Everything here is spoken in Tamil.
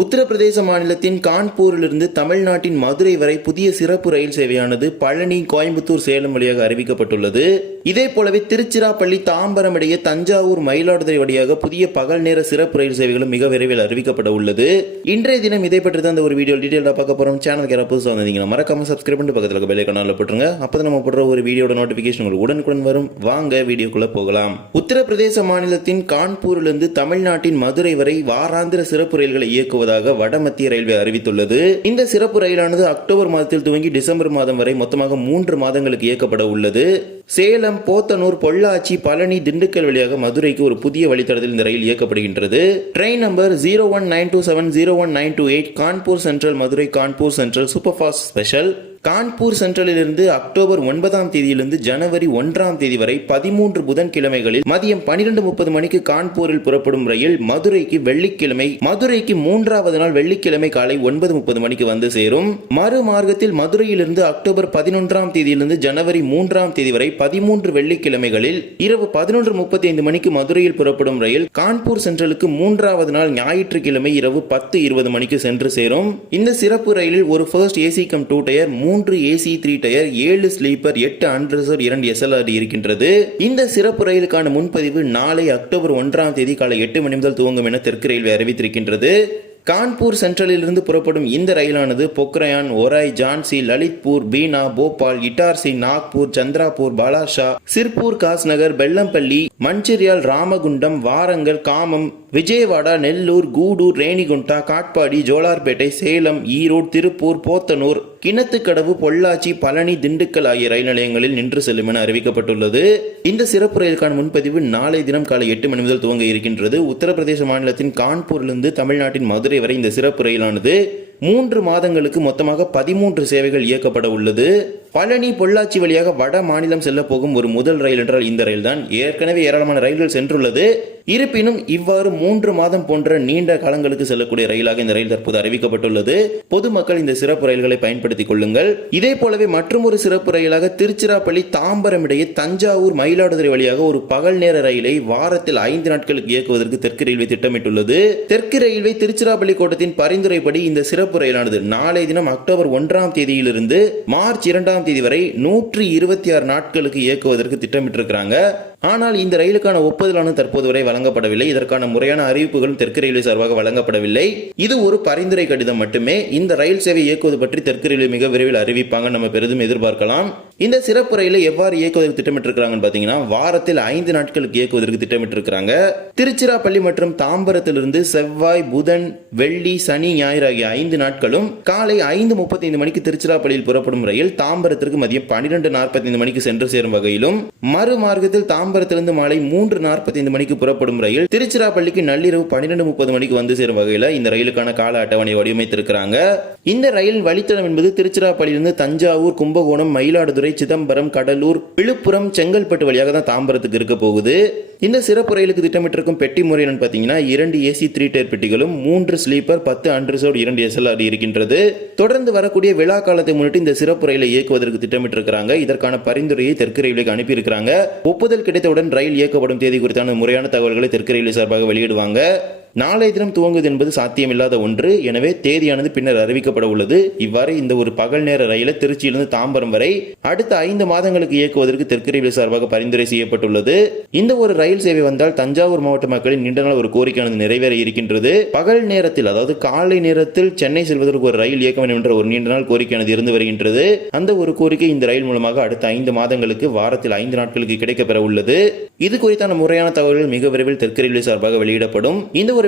உத்தரப்பிரதேச மாநிலத்தின் கான்பூரிலிருந்து தமிழ்நாட்டின் மதுரை வரை புதிய சிறப்பு ரயில் சேவையானது பழனி கோயம்புத்தூர் சேலம் வழியாக அறிவிக்கப்பட்டுள்ளது. இதே போலவே திருச்சிராப்பள்ளி தாம்பரம் இடையே தஞ்சாவூர் மயிலாடுதுறை வழியாக புதிய பகல் நேர சிறப்பு ரயில் சேவைகளும் மிக விரைவில் அறிவிக்கப்பட உள்ளது. இன்றைய தினம் இதை பற்றி தான் இந்த ஒரு வீடியோ டீட்டெயிலாக பார்க்க போறோம். சேனலுக்கு யாராவது புதுசாக வந்தீங்கன்னா மறக்காம சப்ஸ்கிரைப் பண்ணிட்டு பக்கத்தில் இருக்க பெல் ஐக்கானில் போட்டுருங்க. அப்போ நம்ம போடுற ஒரு வீடியோட நோட்டிஃபிகேஷன் உங்களுக்கு உடனுக்குடன் வரும். வாங்க வீடியோக்குள்ள போகலாம். உத்தரப்பிரதேச மாநிலத்தின் கான்பூரிலிருந்து தமிழ்நாட்டின் மதுரை வரை வாராந்திர சிறப்பு ரயில்களை இயக்குவது இயக்குவதாக வடமத்திய ரயில்வே அறிவித்துள்ளது. இந்த சிறப்பு ரயிலானது அக்டோபர் மாதத்தில் துவங்கி டிசம்பர் மாதம் வரை மொத்தமாக மூன்று மாதங்களுக்கு இயக்கப்பட உள்ளது. சேலம் போத்தனூர் பொள்ளாச்சி பழனி திண்டுக்கல் வழியாக மதுரைக்கு ஒரு புதிய வழித்தடத்தில் இந்த ரயில் இயக்கப்படுகின்றது. Train number zero one nine two seven zero one nine two eight Kanpur central Madurai Kanpur central super fast special Kanpur சென்ட்ரலிலிருந்து October ஒன்பதாம் தேதியிலிருந்து ஜனவரி ஒன்றாம் தேதி வரை பதிமூன்று புதன்கிழமைகளில் மதியம் பனிரெண்டு முப்பது மணிக்கு கான்பூரில் புறப்படும் ரயில் மதுரைக்கு வெள்ளிக்கிழமை மதுரைக்கு மூன்றாவது நாள் வெள்ளிக்கிழமை காலை ஒன்பது முப்பது மணிக்கு வந்து சேரும். மறு மார்க்கத்தில் மதுரையிலிருந்து அக்டோபர் பதினொன்றாம் தேதியிலிருந்து ஜனவரி மூன்றாம் தேதி வரை பதிமூன்று வெள்ளிக்கிழமைகளில் இரவு பதினொன்று முப்பத்தி ஐந்து மணிக்கு மதுரையில் புறப்படும் ரயில் கான்பூர் சென்ட்ரலுக்கு மூன்றாவது நாள் ஞாயிற்றுக்கிழமை இரவு பத்து இருபது மணிக்கு சென்று சேரும். இந்த சிறப்பு ரயிலில் ஒரு first AC cum two tier மூன்று ஏசி த்ரீ டயர் ஏழு ஸ்லீப்பர் எட்டு அன்ரிசர்வ் இரண்டு எஸ்எல்ஆர் இருக்கின்றது. இந்த சிறப்பு ரயிலுக்கான முன்பதிவு நாளை அக்டோபர் ஒன்றாம் தேதி காலை எட்டு மணி முதல் துவங்கும் என தெற்கு ரயில்வே அறிவித்திருக்கின்றது. கான்பூர் சென்ட்ரலிலிருந்து புறப்படும் இந்த ரயிலானது பொக்ரயான் ஒராய் ஜான்சி லலித்பூர் பீனா போபால் இட்டார்சி நாக்பூர் சந்திராபூர் பாலாஷா சிர்பூர் காஸ்நகர் பெல்லம்பள்ளி மஞ்சிரியால் ராமகுண்டம் வாரங்கல் காமம் விஜயவாடா நெல்லூர் கூடூர் ரேணிகுண்டா காட்பாடி ஜோலார்பேட்டை சேலம் ஈரோடு திருப்பூர் போத்தனூர் கிணத்துக்கடவு பொள்ளாச்சி பழனி திண்டுக்கல் ஆகிய ரயில் நிலையங்களில் நின்று செல்லும் என அறிவிக்கப்பட்டுள்ளது. இந்த சிறப்பு ரயிலுக்கான முன்பதிவு நாளை தினம் காலை எட்டு மணி முதல் துவங்க இருக்கின்றது. உத்தரப்பிரதேச மாநிலத்தின் கான்பூரிலிருந்து தமிழ்நாட்டின் மதுரை வரை இந்த சிறப்பு ரயிலானது மூன்று மாதங்களுக்கு மொத்தமாக பதிமூன்று சேவைகள் இயக்கப்பட உள்ளது. பழனி பொள்ளாச்சி வழியாக வட மாநிலம் செல்ல போகும் ஒரு முதல் ரயில் என்றால் இந்த ரயில் தான். ஏற்கனவே ஏராளமான ரயில்கள் சென்றுள்ளது. இருப்பினும் இவ்வாறு மூன்று மாதம் போன்ற நீண்ட காலங்களுக்கு செல்லக்கூடிய ரயிலாக இந்த ரயில் தற்போது அறிவிக்கப்பட்டுள்ளது. பொதுமக்கள் இந்த சிறப்பு ரயில்களை பயன்படுத்திக் கொள்ளுங்கள். இதே போலவே மற்றொரு சிறப்பு ரயிலாக திருச்சிராப்பள்ளி தாம்பரம் இடையே தஞ்சாவூர் மயிலாடுதுறை வழியாக ஒரு பகல் நேர ரயிலை வாரத்தில் ஐந்து நாட்களுக்கு இயக்குவதற்கு தெற்கு ரயில்வே திட்டமிட்டுள்ளது. தெற்கு ரயில்வே திருச்சிராப்பள்ளி கோட்டத்தின் பரிந்துரைப்படி இந்த சிறப்பு ரயிலானது நாளை தினம் அக்டோபர் ஒன்றாம் தேதியிலிருந்து மார்ச் இரண்டாம் தேதி வரை நூற்றி இருபத்தி ஆறு நாட்களுக்கு இயக்குவதற்கு திட்டமிட்டிருக்கிறாங்க. ஆனால் இந்த ரயிலுக்கான ஒப்புதலான தற்போது வரை வழங்கப்படவில்லை. இதற்கான முறையான அறிவிப்புகளும் தெற்கு ரயில்வே சார்பாக வழங்கப்படவில்லை. இது ஒரு பரிந்துரை கடிதம் மட்டுமே. இந்த ரயில் சேவை இயக்குவது பற்றி தெற்கு ரயில்வே மிக விரைவில் அறிவிப்பாங்க. நம்ம பெரிதும் எதிர்பார்க்கலாம். இந்த சிறப்பு ரயிலை எவ்வாறு இயக்குவதற்கு திட்டமிட்டிருக்கிறாங்கன்னு பார்த்தீங்கன்னா வாரத்தில் ஐந்து நாட்களுக்கு இயக்குவதற்கு திட்டமிட்டிருக்கிறாங்க. திருச்சிராப்பள்ளி மற்றும் தாம்பரத்திலிருந்து செவ்வாய் புதன் வெள்ளி சனி ஞாயிறு ஆகிய ஐந்து நாட்களும் காலை ஐந்து முப்பத்தைந்து மணிக்கு திருச்சிராப்பள்ளியில் புறப்படும் ரயில் தாம்பரத்திற்கு மதியம் பன்னிரெண்டு நாற்பத்தைந்து மணிக்கு சென்று சேரும் வகையிலும் மறு மார்க்கத்தில் தாம்பரத்திலிருந்து மாலை மூன்று நாற்பத்தைந்து மணிக்கு புறப்படும் ரயில் திருச்சிராப்பள்ளிக்கு நள்ளிரவு பன்னிரெண்டு முப்பது மணிக்கு வந்து சேரும் வகையில் இந்த ரயிலுக்கான கால அட்டவணை வடிவமைத்திருக்கிறாங்க. இந்த ரயில் வழித்தடம் என்பது திருச்சிராப்பள்ளியிலிருந்து தஞ்சாவூர் கும்பகோணம் மயிலாடுதுறை சிதம்பரம் கடலூர் விழுப்புரம் செங்கல்பட்டு வழியாக தான் தாம்பரத்துக்கு இருக்க போகுது. இந்த சிறப்பு ரயிலுக்கு திட்டமிட்டிருக்கும் பெட்டி முறை என்னன்னு பார்த்தீங்கன்னா இரண்டு ஏசி த்ரீ டயர் பெட்டிகளும் மூன்று ஸ்லீப்பர் பத்து அன்ரிசர்வ் இரண்டு எஸ்எல்ஆர் இருக்கின்றது. தொடர்ந்து வரக்கூடிய விழா காலத்தை முன்னிட்டு இந்த சிறப்பு ரயிலை இயக்குவதற்கு திட்டமிட்டிருக்கிறாங்க. இதற்கான பரிந்துரையை தெற்கு ரயில்வேக்கு அனுப்பியிருக்கிறாங்க. ஒப்புதல் கிடைத்தவுடன் ரயில் இயக்கப்படும் தேதி குறித்தான முறையான தகவல்களை தெற்கு ரயில்வே சார்பாக வெளியிடுவாங்க. நாளைய தினம் துவங்குது என்பது சாத்தியமில்லாத ஒன்று. எனவே தேதியானது பின்னர் அறிவிக்கப்பட உள்ளது. இவ்வாறு இந்த ஒரு பகல் நேர ரயிலை திருச்சியிலிருந்து தாம்பரம் வரை அடுத்த ஐந்து மாதங்களுக்கு இயக்குவதற்கு தெற்கு ரயில்வே சார்பாக பரிந்துரை செய்யப்பட்டுள்ளது. இந்த ஒரு ரயில் சேவை வந்தால் தஞ்சாவூர் மாவட்ட மக்களின் நீண்ட நாள் ஒரு கோரிக்கையானது நிறைவேற இருக்கின்றது. பகல் நேரத்தில் அதாவது காலை நேரத்தில் சென்னை செல்வதற்கு ஒரு ரயில் இயக்க வேண்டும் என்ற ஒரு நீண்ட நாள் கோரிக்கையானது இருந்து வருகின்றது. அந்த ஒரு கோரிக்கை இந்த ரயில் மூலமாக அடுத்த ஐந்து மாதங்களுக்கு வாரத்தில் ஐந்து நாட்களுக்கு கிடைக்கப்பெற உள்ளது. இது குறித்தான முறையான தகவல்கள் மிக விரைவில் தெற்கு ரயில்வே சார்பாக வெளியிடப்படும். இந்த ஒரு